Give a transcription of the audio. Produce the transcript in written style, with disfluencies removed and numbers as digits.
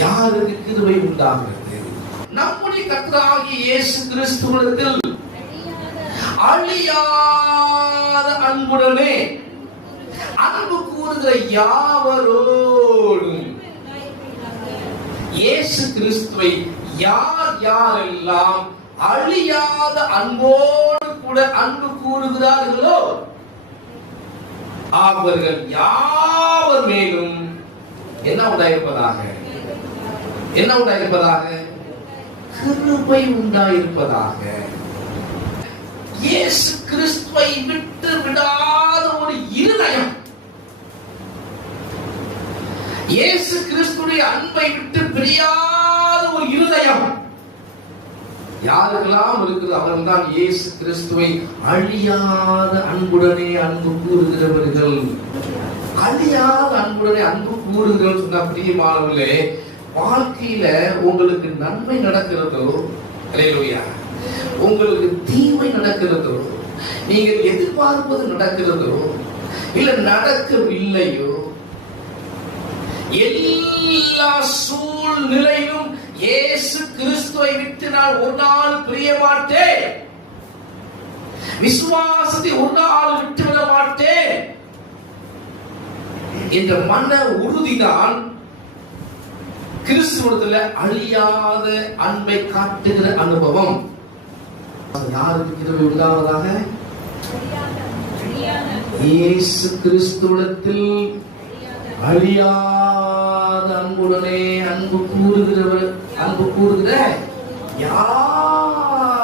யாருக்கு கிருபை உண்டாகிறது? நம்முடைய கர்த்தராகிய இயேசு கிறிஸ்துவிடத்தில் அழியாத அன்புடனே அன்பு கூறுகிற யாவரோடும். இயேசு கிறிஸ்துவை யார் யாரெல்லாம் அழியாத அன்போடு கூட அன்பு கூறுகிறார்களோ அவர்கள் யாவர் மேலும் என்ன உண்டாயிருப்பதாக? என்ன உண்டாயிருப்பதாக? கிருபை உண்டாயிருப்பதாக. இயேசு கிறிஸ்துவை விட்டு விடாத ஒரு இருதயம், இயேசு கிறிஸ்துடைய அன்பை விட்டு பிரியாத ஒரு இருதயம் யாருக்கெல்லாம் இருக்குது அவர்கள் தான் இயேசு கிறிஸ்துவை அழியாத அன்புடனே அன்பு கூறுகிறவர்கள். அழியாத அன்புடனே அன்பு கூறுகிறவர்கள் சொன்ன பிரியமானவர்களே, வாழ்க்கையில உங்களுக்கு நன்மை நடக்கிறதோ, அல்லேலூயா, உங்களுக்கு தீமை நடக்கிறதோ, நீங்கள் எதிர்பார்ப்பது நடக்கிறதோ இல்ல நடக்கவில்லையோ, எல்லா சூழ்நிலையிலும் இயேசு கிறிஸ்துவை விட்டு நான் ஒரு நாள் பிரிய மாட்டேன், விசுவாசத்தை ஒரு நாள் விட்டுவிட மாட்டேன் என்ற மன உறுதிதான் கிறிஸ்துவத்துல அழியாத அன்பை காட்டுகிற அனுபவம். யாருக்கு கிருபை உண்டாவதாக? இயேசு கிறிஸ்துவத்தில் அழியாத அன்புடனே அன்பு கூறுகிற யாவரும்